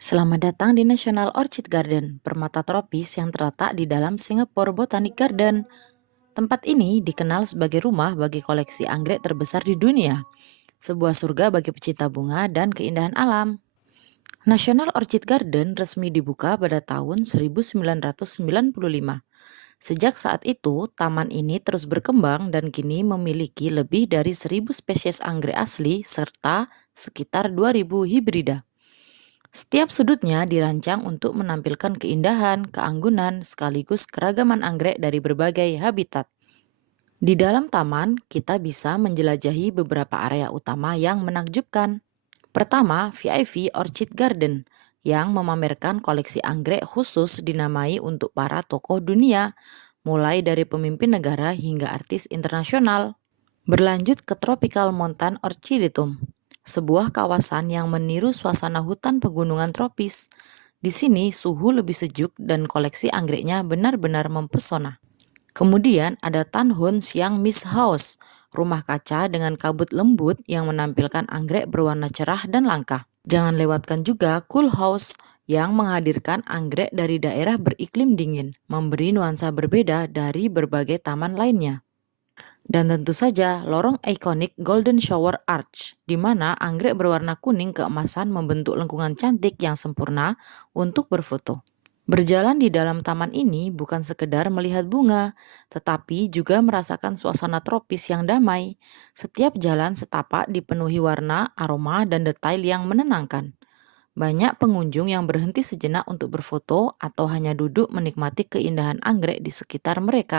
Selamat datang di National Orchid Garden, permata tropis yang terletak di dalam Singapore Botanic Garden. Tempat ini dikenal sebagai rumah bagi koleksi anggrek terbesar di dunia, sebuah surga bagi pecinta bunga dan keindahan alam. National Orchid Garden resmi dibuka pada tahun 1995. Sejak saat itu, taman ini terus berkembang dan kini memiliki lebih dari 1.000 spesies anggrek asli serta sekitar 2.000 hibrida. Setiap sudutnya dirancang untuk menampilkan keindahan, keanggunan, sekaligus keragaman anggrek dari berbagai habitat. Di dalam taman, kita bisa menjelajahi beberapa area utama yang menakjubkan. Pertama, VIP Orchid Garden, yang memamerkan koleksi anggrek khusus dinamai untuk para tokoh dunia, mulai dari pemimpin negara hingga artis internasional. Berlanjut ke Tropical Mountain Orchidium, sebuah kawasan yang meniru suasana hutan pegunungan tropis. Di sini suhu lebih sejuk dan koleksi anggreknya benar-benar mempesona. Kemudian ada Tan Hun Siang Mist House, rumah kaca dengan kabut lembut yang menampilkan anggrek berwarna cerah dan langka. Jangan lewatkan juga Cool House yang menghadirkan anggrek dari daerah beriklim dingin, memberi nuansa berbeda dari berbagai taman lainnya. Dan tentu saja lorong ikonik Golden Shower Arch, di mana anggrek berwarna kuning keemasan membentuk lengkungan cantik yang sempurna untuk berfoto. Berjalan di dalam taman ini bukan sekedar melihat bunga, tetapi juga merasakan suasana tropis yang damai. Setiap jalan setapak dipenuhi warna, aroma, dan detail yang menenangkan. Banyak pengunjung yang berhenti sejenak untuk berfoto atau hanya duduk menikmati keindahan anggrek di sekitar mereka.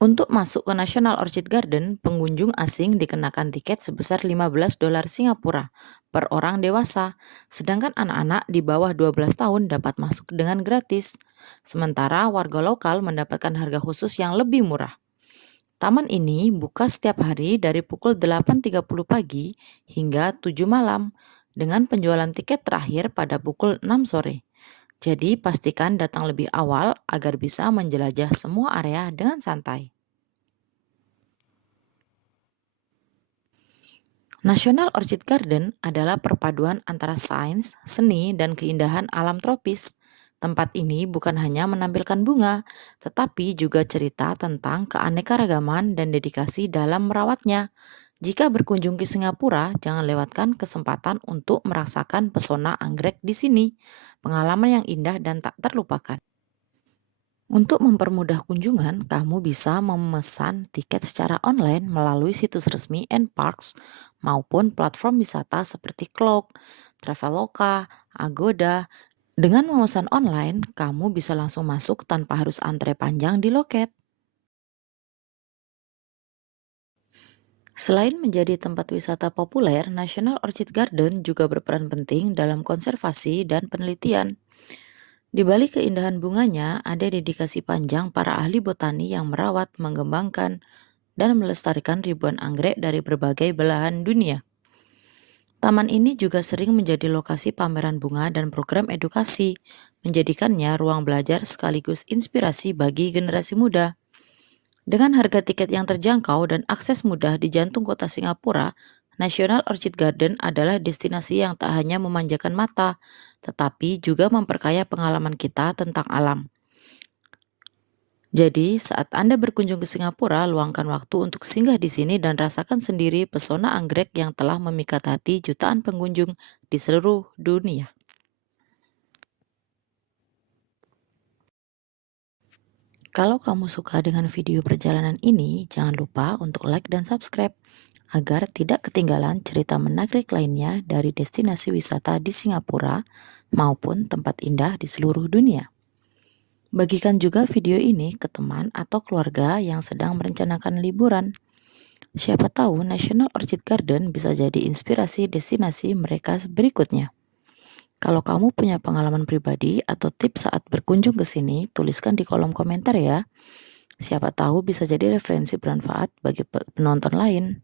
Untuk masuk ke National Orchid Garden, pengunjung asing dikenakan tiket sebesar $15 Singapura per orang dewasa, sedangkan anak-anak di bawah 12 tahun dapat masuk dengan gratis. Sementara warga lokal mendapatkan harga khusus yang lebih murah. Taman ini buka setiap hari dari pukul 8.30 pagi hingga 7 malam, dengan penjualan tiket terakhir pada pukul 6 sore. Jadi pastikan datang lebih awal agar bisa menjelajah semua area dengan santai. National Orchid Garden adalah perpaduan antara sains, seni, dan keindahan alam tropis. Tempat ini bukan hanya menampilkan bunga, tetapi juga cerita tentang keanekaragaman dan dedikasi dalam merawatnya. Jika berkunjung ke Singapura, jangan lewatkan kesempatan untuk merasakan pesona anggrek di sini. Pengalaman yang indah dan tak terlupakan. Untuk mempermudah kunjungan, kamu bisa memesan tiket secara online melalui situs resmi NParks maupun platform wisata seperti Klook, Traveloka, Agoda. Dengan memesan online, kamu bisa langsung masuk tanpa harus antre panjang di loket. Selain menjadi tempat wisata populer, National Orchid Garden juga berperan penting dalam konservasi dan penelitian. Di balik keindahan bunganya, ada dedikasi panjang para ahli botani yang merawat, mengembangkan, dan melestarikan ribuan anggrek dari berbagai belahan dunia. Taman ini juga sering menjadi lokasi pameran bunga dan program edukasi, menjadikannya ruang belajar sekaligus inspirasi bagi generasi muda. Dengan harga tiket yang terjangkau dan akses mudah di jantung kota Singapura, National Orchid Garden adalah destinasi yang tak hanya memanjakan mata, tetapi juga memperkaya pengalaman kita tentang alam. Jadi, saat Anda berkunjung ke Singapura, luangkan waktu untuk singgah di sini dan rasakan sendiri pesona anggrek yang telah memikat hati jutaan pengunjung di seluruh dunia. Kalau kamu suka dengan video perjalanan ini, jangan lupa untuk like dan subscribe agar tidak ketinggalan cerita menarik lainnya dari destinasi wisata di Singapura maupun tempat indah di seluruh dunia. Bagikan juga video ini ke teman atau keluarga yang sedang merencanakan liburan. Siapa tahu National Orchid Garden bisa jadi inspirasi destinasi mereka berikutnya. Kalau kamu punya pengalaman pribadi atau tips saat berkunjung ke sini, tuliskan di kolom komentar ya. Siapa tahu bisa jadi referensi bermanfaat bagi penonton lain.